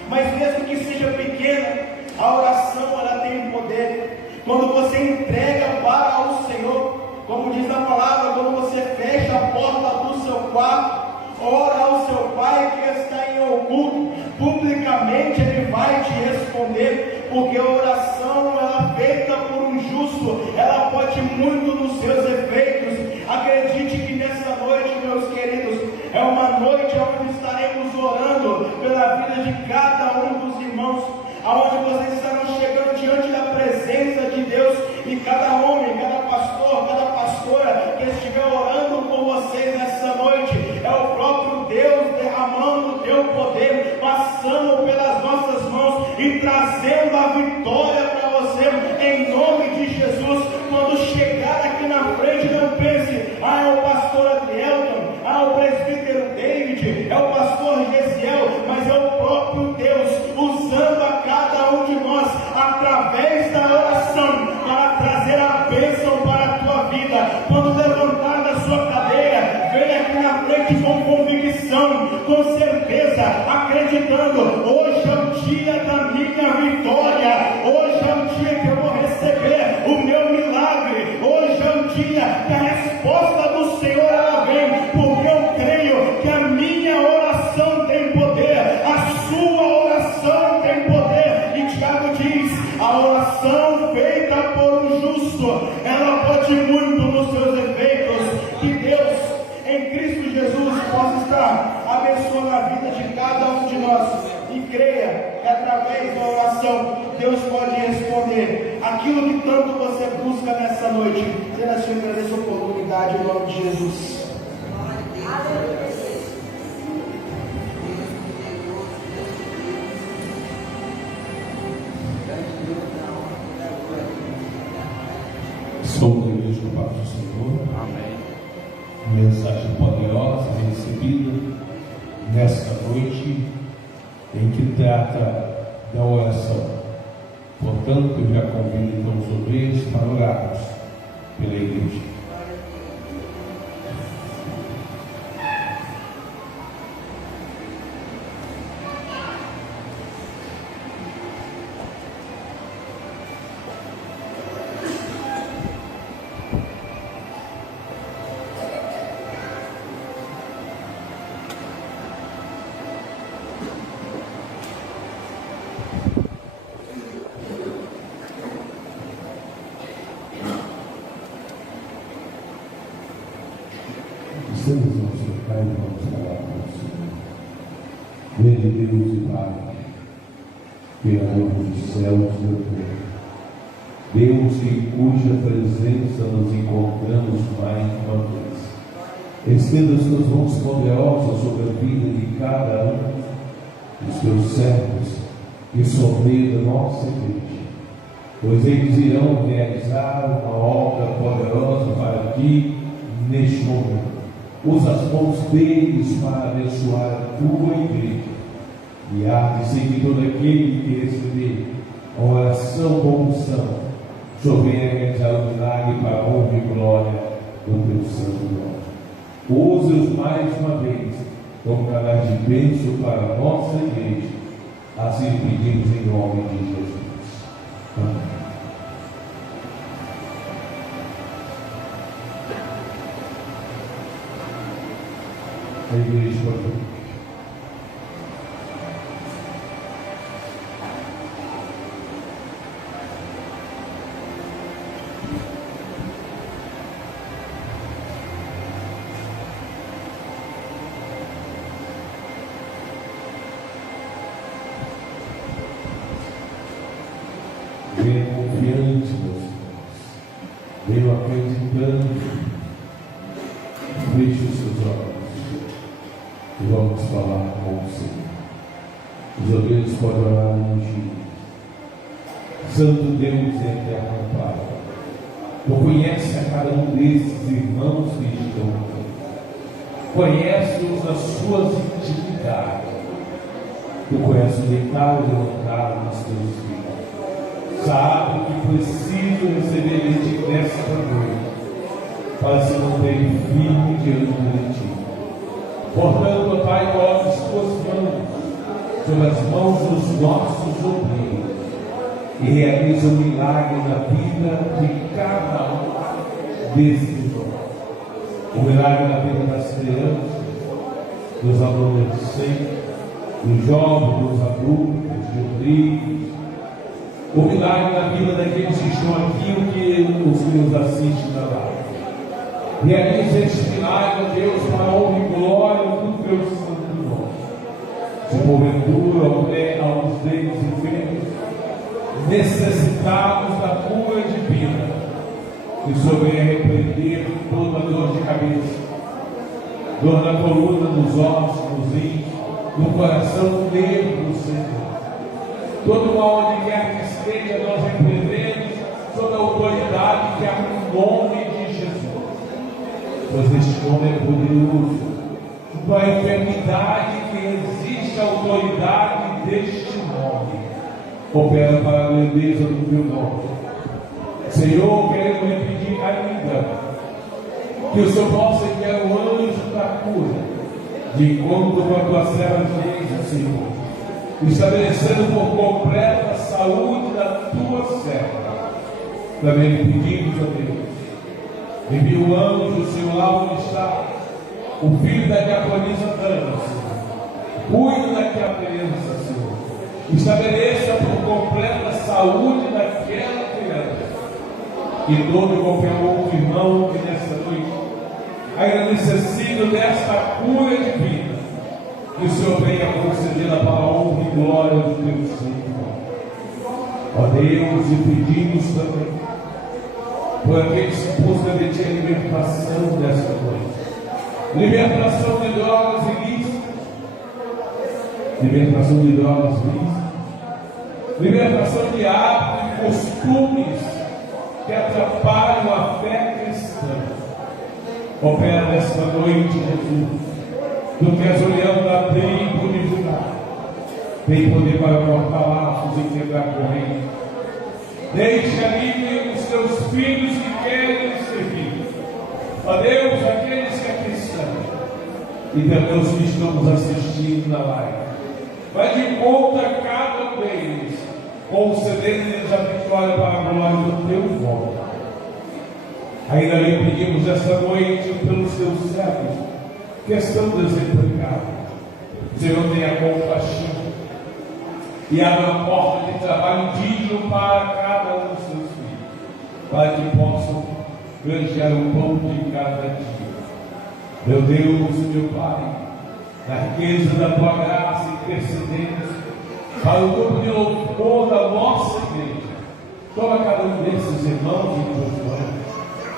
mas mesmo que seja pequena, a oração ela tem poder. Quando você entrega para o Senhor, como diz na palavra, quando você fecha a porta do seu quarto, ora ao seu Pai que está em oculto, publicamente Ele vai te responder, porque a oração ela feita por um justo, ela pode muito nos seus efeitos. Acredite que nessa noite, meus queridos, é uma noite onde estaremos orando pela vida de cada um dos irmãos, aonde vocês estarão chegando diante da presença de Deus, e cada homem, cada pastor, cada pastora que estiver orando com vocês nessa noite, é o próprio Deus derramando o teu poder, passando pelas nossas mãos e trazendo a vitória para você, em nome de Jesus. Quando chegar aqui na frente, não pense, é o pastor Adrielton, é o presbítero David, é o pastor Gesiel, mas é o próprio Deus usando a cada um de nós através da oração para trazer a bênção para a tua vida. Quando levantar da sua cadeira, venha aqui na frente com convicção, com certeza, acreditando: hoje é o dia da minha vitória, hoje é o dia que eu vou receber o meu milagre, hoje é o dia que a resposta do Senhor ela vem, porque eu creio que a minha oração tem poder, a sua oração tem poder. E Tiago diz: a oração feita por um justo, ela pode muito nos seus efeitos. Que Deus, em Cristo Jesus, possa estar abençoando a vida de cada um de nós, e creia que através da oração Deus pode responder aquilo que tanto você busca nessa noite. Sendo assim, eu agradeço a oportunidade em nome de Jesus. Somos a igreja do Pacto do Senhor. Amém. Mensagem poderosa recebida nesta noite, em que trata da oração. Portanto, eu já convido então os obreiros para orarmos pela igreja. Estamos vamos tocar e vamos falar com o Senhor. Grande Deus e Pai, Criador dos céus e da terra, Deus em cuja presença nos encontramos mais uma vez. Estenda as tuas mãos poderosas sobre a vida de cada um dos teus servos que são meio da nossa igreja, pois eles irão realizar uma obra poderosa para ti neste momento. Usa as mãos deles para abençoar a tua igreja, e há de ser que todo aquele que receber a oração com unção venha realizar o milagre para a honra e glória do teu santo nome. Usa-os mais uma vez como canais de bênção para a nossa igreja. Assim pedimos em nome de Jesus. Amém. A igreja pode. Venha confiante, meus irmãos. Venha acreditando. Feche os seus olhos e vamos falar com o Senhor. Os obreiros podem orar no dia. Santo Deus e eterno Pai, tu conhece a cada um desses irmãos que estão aqui. Conhece-os nas suas intimidades. Tu conheces o detalhe e levantado nos teus filhos. Sabe que preciso receber de ti nesta noite para se manter firme diante de ti. Portanto, Pai, coloca as tuas mãos sobre as mãos dos nossos obreiros e realiza um milagre na vida de cada um desses irmãos. O milagre na vida das crianças, dos adolescentes, dos jovens, dos adultos, dos livros. O milagre na vida daqueles que estão aqui, os que nos assistem na live. Realiza este milagre, Deus, para a honra e glória do teu santo nome. Se porventura aos deles enfermos, necessitados da cura divina, que o Senhor venha repreender toda dor de cabeça, dor na coluna, nos ossos, nos rins, no coração negro do Senhor. Todo mal onde quer que esteja, nós repreendemos sob a autoridade que há no nome de Jesus. Pois este nome é poderoso. Para a enfermidade que existe a autoridade deste nome. Opera para a grandeza do teu nome. Senhor, quero lhe pedir ainda que o Senhor possa enviar o anjo da cura, de encontro com a tua serva de Senhor, estabelecendo por completa a saúde da tua serva. Também lhe pedimos a Deus, envia o anjo, o Senhor, lá onde está o filho da diaconisa Dana, Senhor. Cuide daquela criança, Senhor. Estabeleça por completa a saúde daquela criança. E todo qualquer outro irmão que nessa noite ainda necessita desta cura divina, que o Senhor venha concedê-la para a honra e glória do teu santo nome. Ó Deus, e pedimos também por aqueles que buscam de ti a libertação desta noite. Libertação de drogas ilícitas. Libertação de drogas ilícitas. Libertação de hábitos e costumes que atrapalham a fé cristã. Opera nesta noite, Jesus. Tu que és o leão da tribo de Judá, tem poder para cortar laços e quebrar correntes. Deixa livre os teus filhos que querem servir. Ó Deus, aqueles que aqui estão, e também os que estamos assistindo na live. Vai de conta a cada um deles, concedendo-lhes a vitória para a glória do teu nome. Ainda lhe pedimos esta noite pelos teus servos que estão desempregados. Senhor, tenha compaixão e abra a porta de trabalho digno para cada um dos seus filhos, para que possam granjear o pão de cada dia. Meu Deus, meu Pai, na riqueza da tua graça e intercedência, para o grupo de louvor da nossa igreja, toma cada um desses irmãos e irmãs,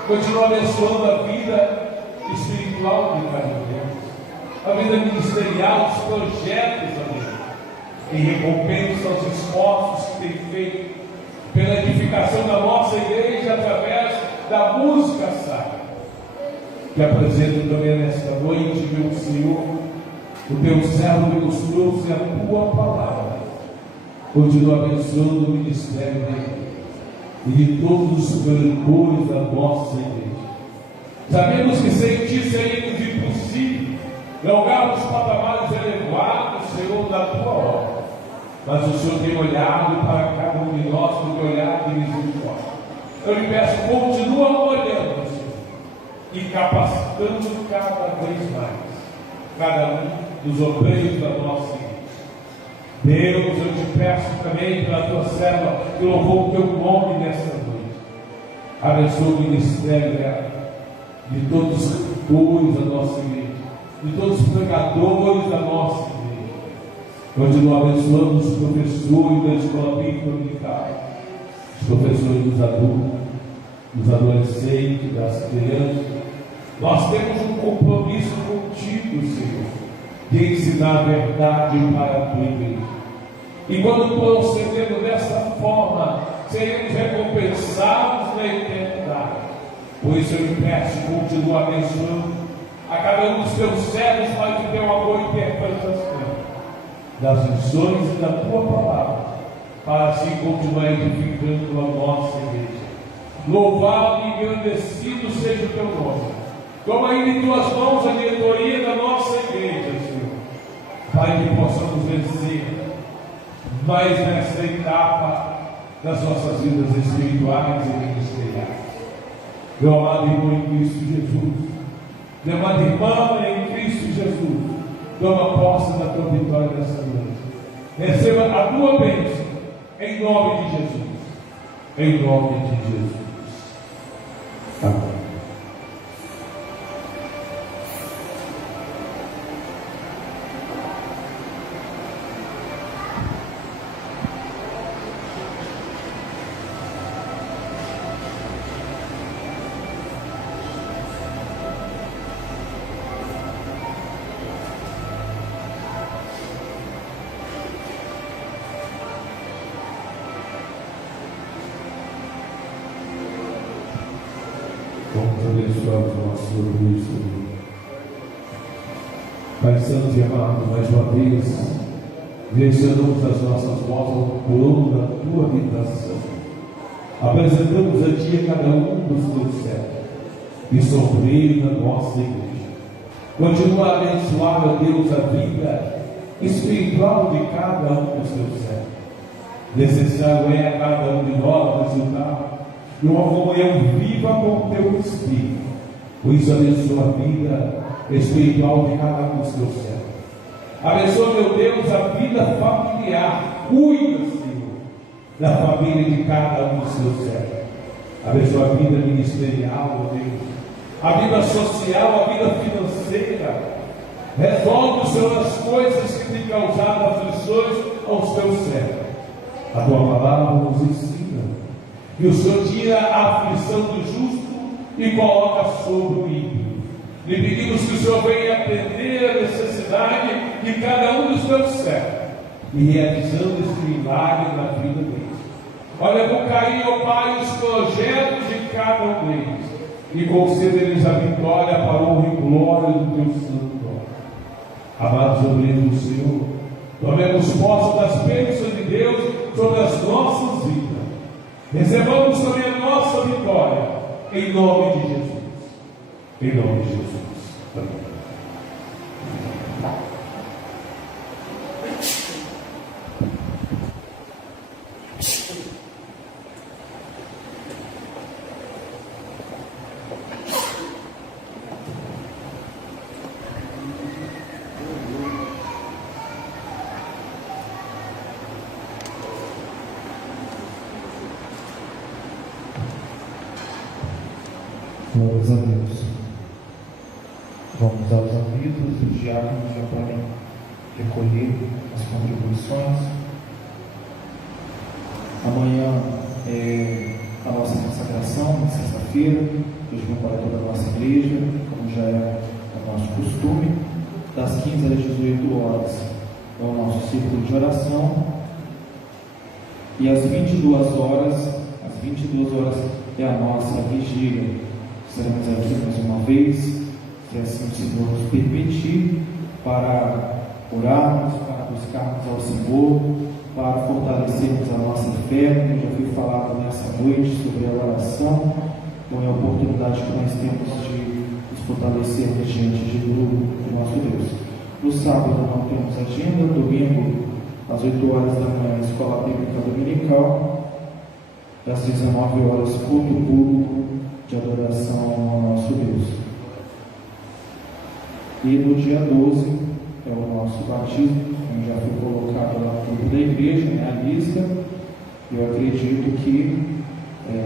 continua abençoando a vida espiritual de cada um deles, a vida ministerial, os projetos, amigo, em recompensa aos esforços que tem feito pela edificação da nossa igreja através da música sacra. Que apresento também nesta noite, meu Senhor, o teu servo que nos trouxe a tua palavra. Continua abençoando o ministério dele e de todos os cantores da nossa igreja. Sabemos que sem ti seríamos impossível galgar os patamares elevados, Senhor, da tua obra. Mas o Senhor tem olhado para cada um de nós com o olhar de misericórdia. Eu lhe peço, continua olhando, Senhor, e capacitando cada vez mais cada um dos obreiros da nossa igreja. Deus, eu te peço também pela tua serva que louvou o teu nome nesta noite. Abençoa o ministério dela, de todos os cantores da nossa igreja, de todos os pregadores da nossa igreja. Continua abençoando os professores da escola bíblica dominical, os professores dos adultos, dos adolescentes, das crianças. Nós temos um compromisso contigo, Senhor, de ensinar a verdade para a tua igreja. E quando procedendo dessa forma, seremos recompensados na eternidade. Por isso eu lhe peço, continua abençoando a cada um dos teus servos para que teu amor e interpretação das lições e da tua palavra, para assim continuar edificando a nossa igreja. Louvado e engrandecido seja o teu nome. Toma ainda em tuas mãos a diretoria da nossa igreja, Senhor, para que possamos vencer mais nesta etapa das nossas vidas espirituais e ministeriais. Meu amado irmão em Cristo Jesus, minha amada irmã em Cristo Jesus, toma posse da tua vitória nessa noite. Receba a tua bênção em nome de Jesus. Em nome de Jesus. Amém. Vamos abençoar o nosso Deus, Senhor. Pai Santo e amado, mais uma vez, direcionamos as nossas vozes ao trono da tua habitação. Apresentamos a ti a cada um dos teus servos e sobreio da nossa igreja. Continua a abençoar, ó Deus, a vida espiritual de cada um dos teus servos. Necessário é a cada um de nós resultar de uma comunhão viva com o teu Espírito. Por isso abençoa a vida espiritual de cada um dos teus servos. Abençoa, meu Deus, a vida familiar. Cuida, Senhor, da família de cada um dos teus servos. Abençoa a vida ministerial, meu Deus, a vida social, a vida financeira. Resolve, Senhor, as coisas que têm causado aflições aos teus servos. A tua palavra nos ensina. E o Senhor tira a aflição do justo e coloca sobre o ímpio. Lhe pedimos que o Senhor venha atender a necessidade de cada um dos teus servos e realizando esse milagre na vida deles. Olha com carinho, ó Pai, os projetos de cada um deles e conceda-lhes a vitória para a honra e glória do teu santo nome. Amados obreiros do Senhor, tomemos posse das bênçãos de Deus sobre as nossas vidas. Recebamos também a nossa vitória, em nome de Jesus. Em nome de Jesus. Amém. Glórias a Deus. Vamos aos avisos, os diáconos já podem recolher as contribuições. Amanhã é a nossa consagração, na sexta-feira, jejum para toda a nossa igreja, como já é o nosso costume. Das 15 às 18 horas é o nosso círculo de oração. E às 22 horas é a nossa vigília. Estaremos aqui mais uma vez, se assim o Senhor nos permitir, para orarmos, para buscarmos ao Senhor, para fortalecermos a nossa fé. Eu já fui falado nessa noite sobre a oração, então é a oportunidade que nós temos de nos fortalecermos diante do nosso Deus. No sábado não temos agenda, domingo às 8 horas da manhã, Escola Bíblica Dominical, às 19 horas, culto público de adoração ao nosso Deus. E no dia 12 é o nosso batismo, como já foi colocado lá no grupo da igreja, a lista. Eu acredito que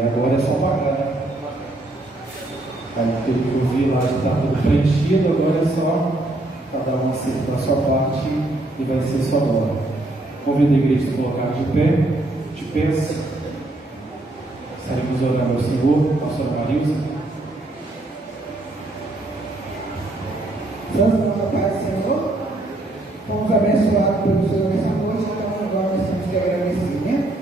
agora é só pagar. Aí, pelo que eu vi lá, já está tudo preenchido, agora é só cada um acertar a sua parte e vai ser só agora. Convido a igreja a se colocar de pés. Estaremos orando ao Senhor, pastor Marilza. Santo nossa Pai do Senhor, fomos abençoados pelo Senhor nessa noite, então agora nós temos que agradecer, né?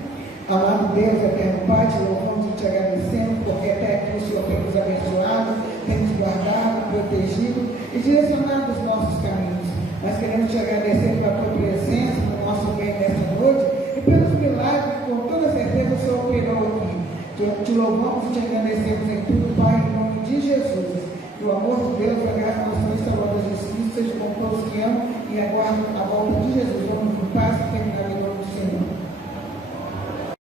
Amado Deus, eterno Pai, te louvamos e te agradecemos, porque até aqui o Senhor tem nos abençoado, tem nos guardado, protegido e direcionado os nossos caminhos. Nós queremos te agradecer pela tua presença no nosso meio nessa noite e pelos milagres que com toda certeza o Senhor operou aqui. Te louvamos e te agradecemos em tudo, Pai, em nome de Jesus. Que o amor de Deus, a graça do Senhor e Salvador Jesus Cristo seja com todos que amam e aguardam a volta de Jesus.